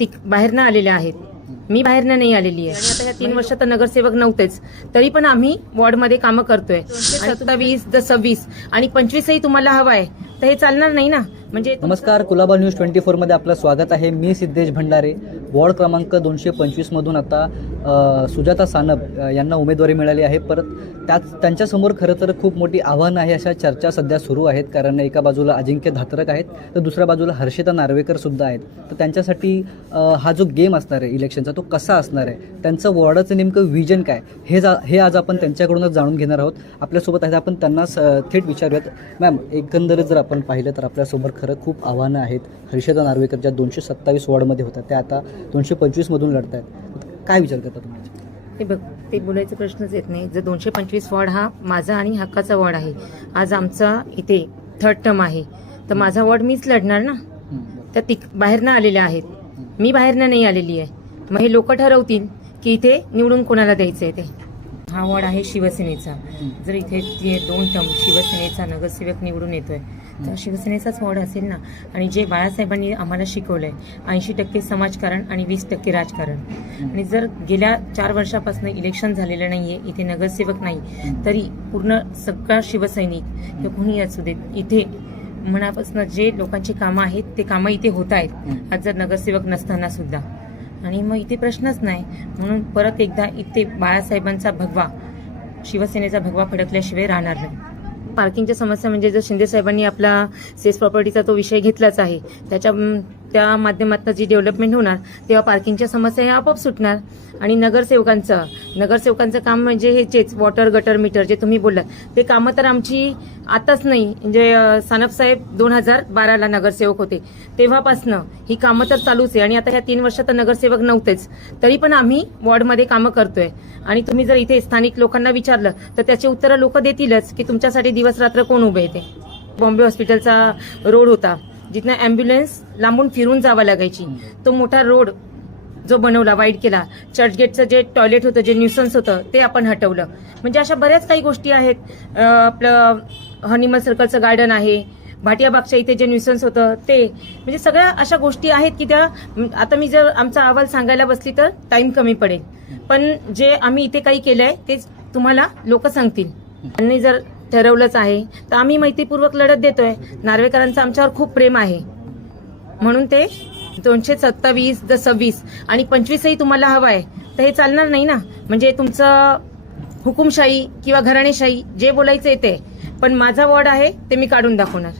ती बाहेरनं आलेल्या आहेत. मी बाहेरनं नाही आलेली आहे. आणि आता ह्या तीन वर्ष तर नगरसेवक नव्हतेच. तरी पण आम्ही वॉर्डमध्ये कामं करतोय. सत्तावीस द सव्वीस आणि पंचवीसही तुम्हाला हवा आहे. तर हे चालणार नाही ना. म्हणजे नमस्कार कुलाबा न्यूज ट्वेंटी फोरमध्ये आपलं स्वागत आहे. मी सिद्धेश भंडारे. वॉर्ड क्रमांक दोनशे पंचवीसमधून आता सुजाता सानप यांना उमेदवारी मिळाली आहे. परत त्याच त्यांच्यासमोर खरं तर खूप मोठी आव्हानं आहे अशा चर्चा सध्या सुरू आहेत. कारण एका बाजूला अजिंक्य धात्रक आहेत तर दुसऱ्या बाजूला हर्षिता नार्वेकर सुद्धा आहेत. तर त्यांच्यासाठी हा जो गेम असणार आहे इलेक्शनचा तो कसा असणार आहे? त्यांचं वॉर्डाचं नेमकं विजन काय? हे जा हे आज आपण त्यांच्याकडूनच जाणून घेणार आहोत. आपल्यासोबत आहेत आपण त्यांना स- थेट विचारूयात. मॅम एकंदरीत जर आपण पाहिलं तर आपल्यासमोर खरं खूप आव्हानं आहेत. हर्षदा नार्वेकर ज्या दोनशे सत्तावीस वॉर्डमध्ये होत्या. त्या आता दोनशे पंचवीसमधून लढत आहेत काय विचार करता तुम्ही? हे बघ ते बोलायचा प्रश्नच येत नाही. जर दोनशे पंचवीस वॉर्ड हा माझा आणि हक्काचा वॉर्ड आहे. आज आमचा इथे थर्ड टर्म आहे. तर माझा वॉर्ड मीच लढणार ना? त्या ती बाहेरनं आलेल्या आहेत. मी बाहेरनं नाही आलेली आहे. मग हे लोक ठरवतील की इथे निवडून कोणाला द्यायचं आहे ते. हा वॉर्ड आहे शिवसेनेचा. जर इथे दोन टर्म शिवसेनेचा नगरसेवक निवडून येतोय तर शिवसेनेचाच मोड असेल ना. आणि जे बाळासाहेबांनी आम्हाला शिकवलंय ऐंशी टक्के समाजकारण आणि वीस टक्के राजकारण. आणि जर गेल्या चार वर्षापासून इलेक्शन झालेलं नाही आहे इथे नगरसेवक नाही तरी पूर्ण सगळा शिवसैनिक किंवा कोणी असू देत? इथे मनापासून जे लोकांची कामं आहेत ते कामं इथे होत आहेत. आज जर नगरसेवक नसताना सुद्धा. आणि मग इथे प्रश्नच नाही. म्हणून परत एकदा इथे बाळासाहेबांचा भगवा शिवसेनेचा भगवा फडकल्याशिवाय राहणार नाही. पार्किंगच्या समस्या म्हणजे जर शिंदे साहेबांनी आपला सेस प्रॉपर्टीचा तो विषय घेतलाच आहे त्याच्या त्या माध्यमातून जी डेव्हलपमेंट होणार तेव्हा पार्किंगच्या समस्या ह्या आपोआप सुटणार. आणि नगरसेवकांचं नगरसेवकांचं काम म्हणजे हेचेच वॉटर गटर मीटर जे तुम्ही बोललात. ते कामं तर आमची आताच नाही म्हणजे सानपसाहेब दोन हजार बाराला नगरसेवक होते. तेव्हापासनं ही कामं तर चालूच आहे. आणि आता ह्या तीन वर्षात तर नगरसेवक नव्हतेच. तरी पण आम्ही वॉर्डमध्ये कामं करतोय. आणि तुम्ही जर इथे स्थानिक लोकांना विचारलं तर त्याची उत्तरं लोक देतीलच की तुमच्यासाठी दिवस रात्र कोण उभे येते बॉम्बे हॉस्पिटलचा रोड होता. जिथनं अँब्युलन्स लांबून फिरून जावं लागायची. तो मोठा रोड जो बनवला वाईट केला चर्चगेटचं जे टॉयलेट होतं जे न्यूसन्स होतं ते आपण हटवलं. म्हणजे अशा बऱ्याच काही गोष्टी आहेत. आपलं हनिमल सर्कलचं गार्डन आहे भाटियाबागच्या इथे जे न्यूसन्स होतं ते. म्हणजे सगळ्या अशा गोष्टी आहेत की त्या आता मी जर आमचा अहवाल सांगायला बसली तर टाइम कमी पडेल. पण जे आम्ही इथे काही केलं आहे ते तुम्हाला लोक सांगतील. त्यांनी जर ठरवलंच आहे. तर आम्ही मैत्रीपूर्वक लढत देतोय. नार्वेकरांचं आमच्यावर खूप प्रेम आहे. म्हणून ते दोनशे सत्तावीस द सव्वीस आणि पंचवीसही तुम्हाला हवं आहे तर हे चालणार नाही ना? म्हणजे तुमचं हुकुमशाही किंवा घराणेशाही जे बोलायचं आहे ते. पण माझा वॉर्ड आहे ते मी काढून दाखवणार.